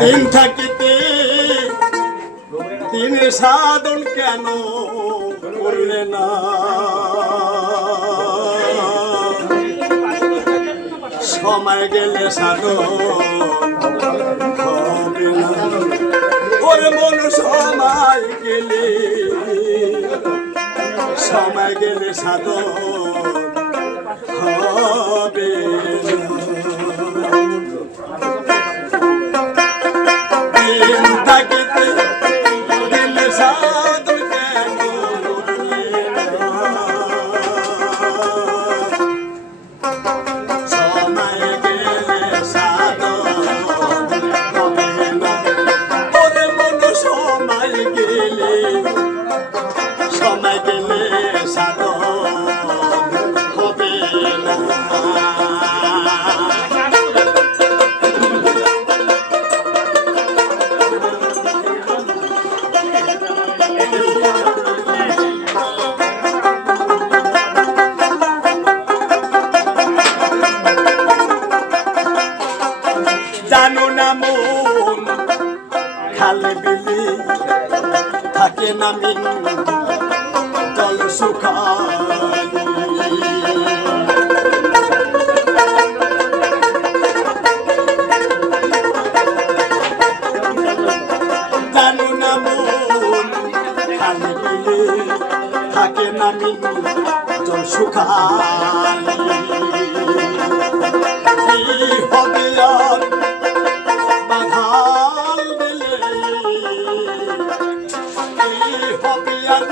দিন থাকিতে দিন সাধন কেন করলে না? সময় গেলে সাধন হবে না। ওরে মন সময় গেলে সাধন হবে না। দিন থাকিতে দিন সাধন কেন করলে না? সময় গেলে সাধন হবে না। ওরে মন সময় গেলে সাধন হবে না। জানো না মন খালে বিলি থাকে না মিন জল শুকালি। জানো না মন খালে বিলি থাকে না মিন জল শুকালি। হবে আর বাধাল দিলে, হবে আর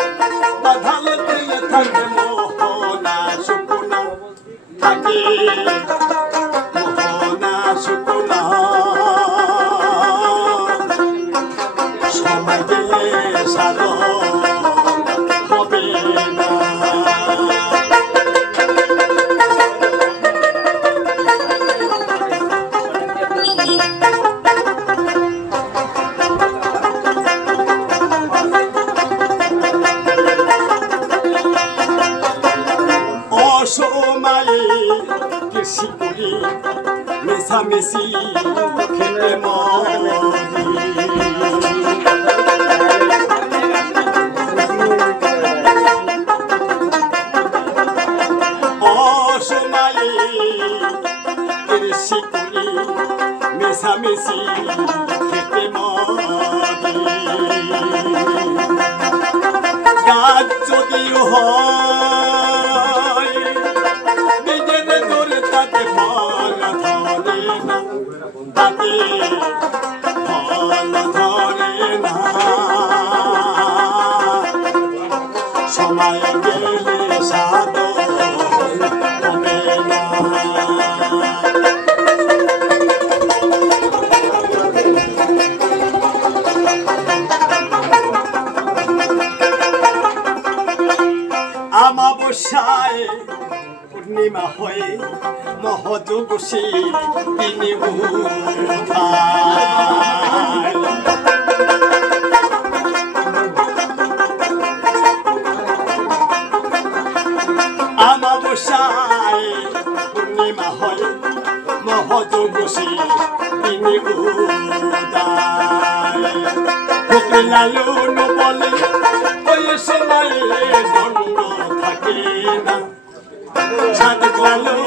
বাধাল দিলে থাকে মোহনা শুকনা, থাকে মোহনা শুকনা। সময় গেলে সাধন হবে না। অসময়ে কৃষি করি মেশামেশি খেতে মরি। অসময়ে কৃষি করি মেশামেশি খেতে মরি। গাছ যদিও হয় নিজের ধরে তাতে ফল ধরে না, তাতে ফল ধরে না। সময় গেলে সাধন হবে না। আমাবস্যায় পূর্ণিমা হয়ে মহযোগসী তিনি উঠায়। আমাবস্যায় পূর্ণিমা হয়ে মহযোগসী তিনি উঠায়। ফকির লালন বলে ওই সময়ে দণ্ড থাকে না। সাধক লালন